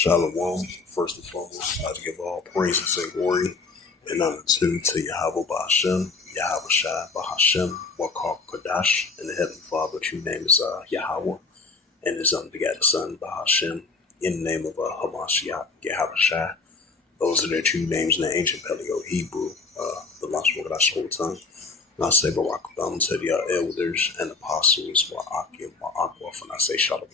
Shalom. First and foremost, I'd like to give all praises and glory and honor to Yahweh Ba'Hashem, Yahweh Shai Ba'Hashem, Wakar Kodash, and the Heavenly Father, true name is Yahweh, and his unbegotten Son Ba'Hashem, in the name of Hamashiach, Yahweh Shai. Those are their true names in the ancient Paleo Hebrew, the lost word I whole tongue. And I say Barak to the elders and apostles, Wa'akim, Wa'akwa, and I say Shalom.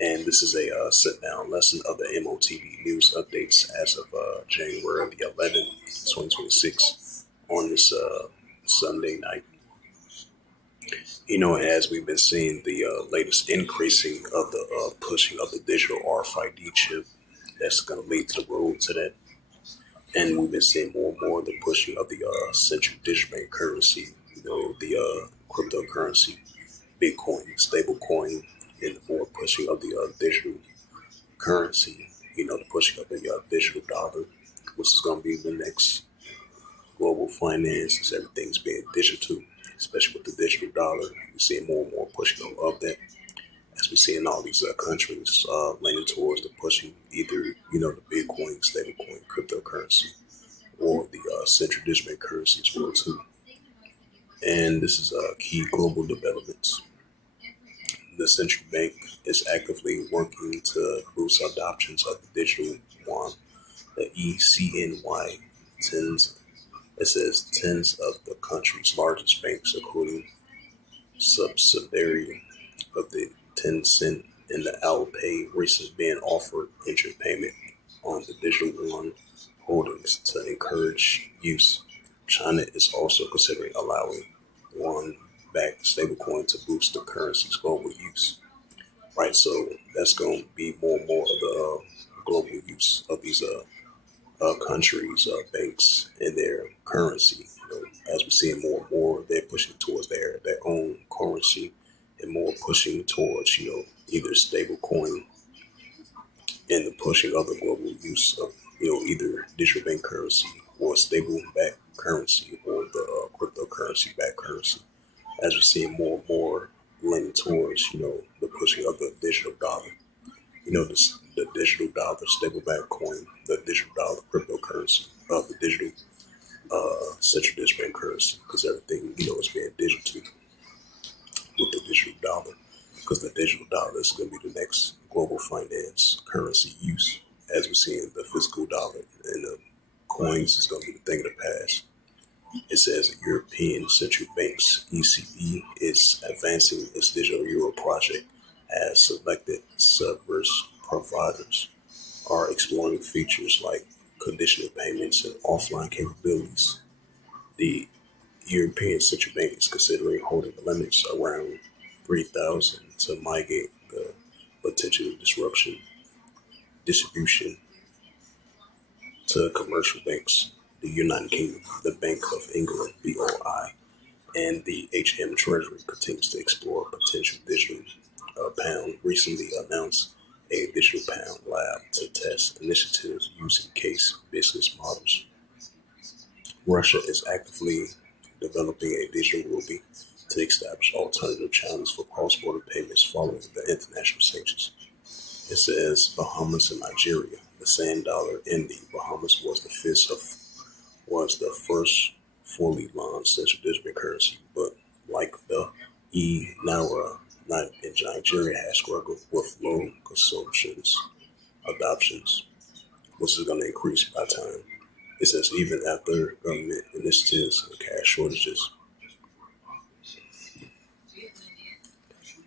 And this is a sit-down lesson of the M.O.T.B news updates as of January the 11th, 2026, on this Sunday night. You know, as we've been seeing the latest increasing of the pushing of the digital RFID chip, that's going to lead to the road to that. And we've been seeing more and more the pushing of the central digital bank currency, you know, the cryptocurrency, Bitcoin, stable coin, and the more pushing of the digital currency, you know, the pushing of the digital dollar, which is going to be the next global finance, as everything's being digital, especially with the digital dollar. We're seeing more and more pushing of that, as we see in all these countries leaning towards the pushing either, you know, the Bitcoin, stablecoin, cryptocurrency, or the central digital currency as well too. And this is key global developments. The central bank is actively working to boost adoptions of the digital yuan. The ECNY tens of the country's largest banks, including subsidiary of the Tencent and the Alipay, recently being offered instant payment on the digital yuan holdings to encourage use. China is also considering allowing yuan-backed stablecoin to boost the currency's global use. Right, so that's going to be more and more of the global use of these countries, banks, and their currency. You know, as we're seeing more and more, they're pushing towards their own currency, and more pushing towards, you know, either stable coin and the pushing of the global use of, you know, either digital bank currency or stable back currency or the cryptocurrency back currency. As we're seeing more and more leaning towards, you know, the pushing of the digital dollar. You know, the digital dollar, stable back coin, the digital dollar cryptocurrency, the digital central digital bank currency, because everything, you know, is being digital with the digital dollar, because the digital dollar is going to be the next global finance currency use, as we're seeing the physical dollar and the coins is going to be the thing of the past. It says the European Central Bank's ECB is advancing its digital euro project as selected service providers are exploring features like conditional payments and offline capabilities. The European Central Bank is considering holding limits around 3,000 to mitigate the potential distribution to commercial banks. The United Kingdom, the Bank of England, BOI, and the HM Treasury continues to explore potential digital pound. Recently announced a digital pound lab to test initiatives using case business models. Russia is actively developing a digital ruby to establish alternative channels for cross-border payments following the international sanctions. It says Bahamas and Nigeria. The sand dollar in the Bahamas was the first fully launched central digital currency, but like the Naira, Nigeria has struggled with low adoptions, which is going to increase by time. It says even after government initiatives and cash shortages.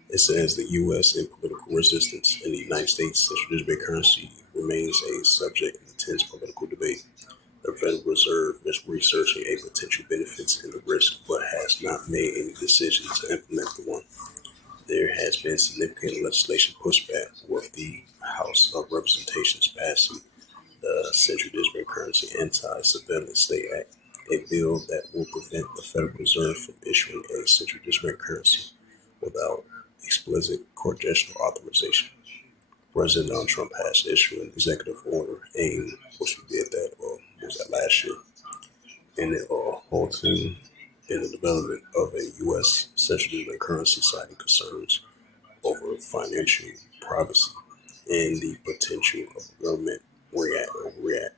It says the U.S. and political resistance in the United States central digital currency remains a subject of intense political debate. The Federal Reserve is researching a potential benefits and the risk, but has not made any decision to implement the one. There has been significant legislation pushback, with the House of Representations passing the Central Digital Currency Anti-Surveillance State Act, a bill that will prevent the Federal Reserve from issuing a central digital currency without explicit congressional authorization. President Donald Trump has issued an executive order aimed, which we did that, was that last year, and it halting in the development of a U.S. central digital currency, citing concerns over financial privacy. and the potential of government react.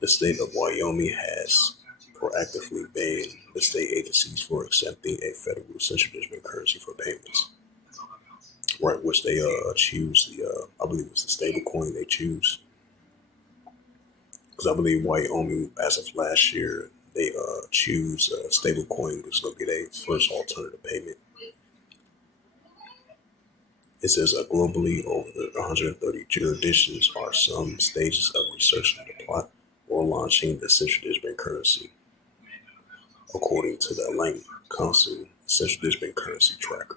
The state of Wyoming has proactively banned the state agencies for accepting a federal central digital currency for payments. Right, which they choose the I believe it's the stable coin they choose, because I believe Wyoming as of last year they choose stable coin, which is going to be their first alternative payment. It says globally, over 130 jurisdictions are some stages of researching the plot or launching the central digital currency, according to the Atlantic Council Central Digital Currency Tracker.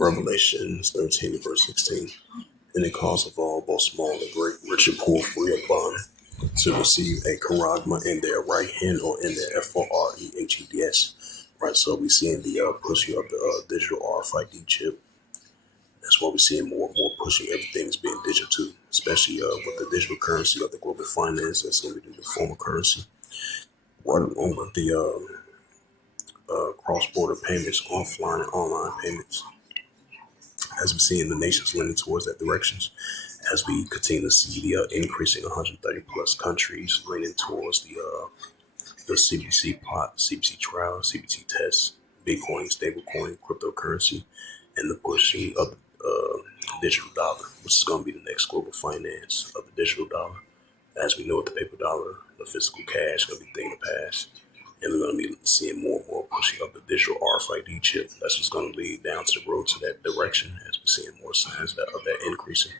Revelations 13 verse 16. And it calls of all, both small and great, rich and poor, free and bond, to receive a charagma in their right hand or in their FOREHEDS. Right, so we seeing the pushing of the digital RFID chip. That's why we're seeing more and more pushing everything's being digital too, especially with the digital currency of the global finance. That's going to be the new form of currency. Right along with the cross-border payments, offline and online payments, as we see in the nations leaning towards that directions, as we continue to see the increasing 130 plus countries leaning towards the CBC plot, CBC trial, CBT tests, Bitcoin, stablecoin, cryptocurrency, and the pushing of digital dollar, which is going to be the next global finance of the digital dollar. As we know, with the paper dollar, the physical cash going to be a thing of the past. And we're going to be seeing more and more pushing up the digital RFID chip. That's what's going to lead down to the road to that direction, as we're seeing more signs of that increasing.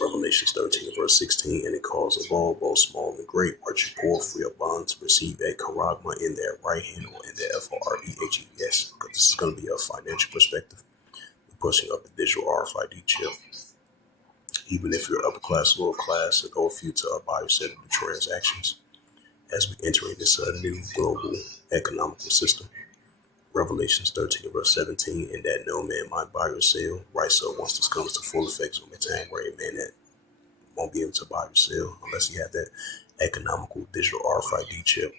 Revelations 13 verse 16, and it calls of all, both small and great, rich and poor, free or bond, to receive a charagma in their right hand or in their FOREHEDS, because this is going to be a financial perspective. We're pushing up the digital RFID chip. Even if you're upper class, lower class, and or if you to buy or sell the transactions, as we enter this new global economical system. Revelations 13 verse 17, and that no man might buy or sell. Right, so once this comes to full effect, it's going to be a time where a man that won't be able to buy or sell unless you have that economical digital RFID chip.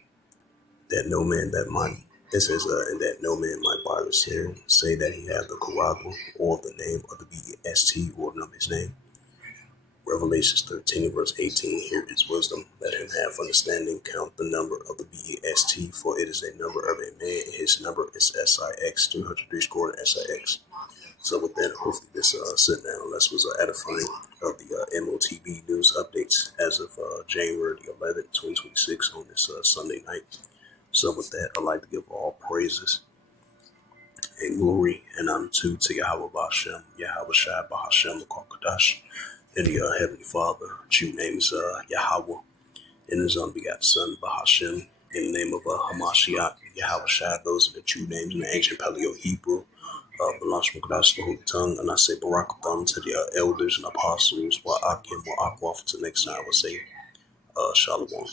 That no man that might, it says, and that no man might buy or sell, say that he have the charagma or the name of the BEST or the number his name. Revelations 13 verse 18, here is wisdom. Let him have understanding, count the number of the BEST, for it is a number of a man, and his number is SIX, 303 score SIX. So with that, hopefully this sit down, this was edifying of the M.O.T.B news updates as of January the 11th, 2026 on this Sunday night. So with that, I'd like to give all praises and glory and honor to Yahweh Bashem, Yahweh Shai Bahashem, Kadash, and the Heavenly Father. True name is Yahweh, and his unbegotten Son Bahashem, in the name of Hamashiach, Yahweh Shai. Those are the true names in the ancient Paleo Hebrew. Balash Mukdash, the whole tongue, and I say Barak Thumb to the elders and apostles, Wa'akim, Wa'akwaf, to next time I will say Shalom.